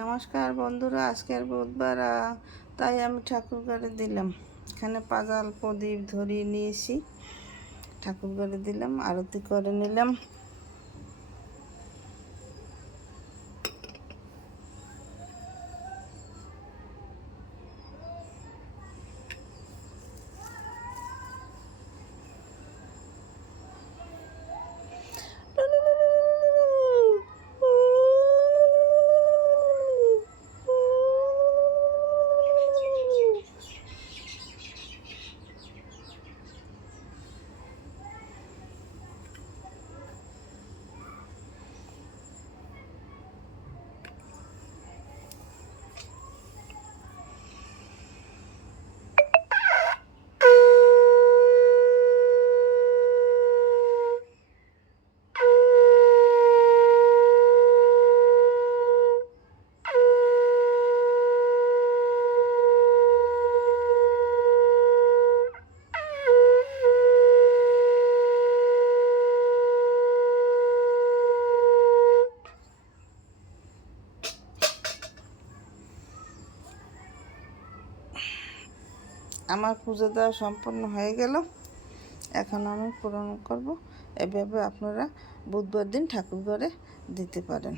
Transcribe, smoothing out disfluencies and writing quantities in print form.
নমস্কার বন্ধুরা, আজকের বুধবার তাই আমি ঠাকুর ঘরে দিলাম। এখানে পাজাল প্রদীপ ধরিয়ে নিয়েছি, ঠাকুর ঘরে দিলাম, আরতি করে নিলাম। আমার পুজো দেওয়া সম্পন্ন হয়ে গেল। এখন আমি পূরণ করব। এভাবে আপনারা বুধবার দিন ঠাকুর ঘরে দিতে পারেন।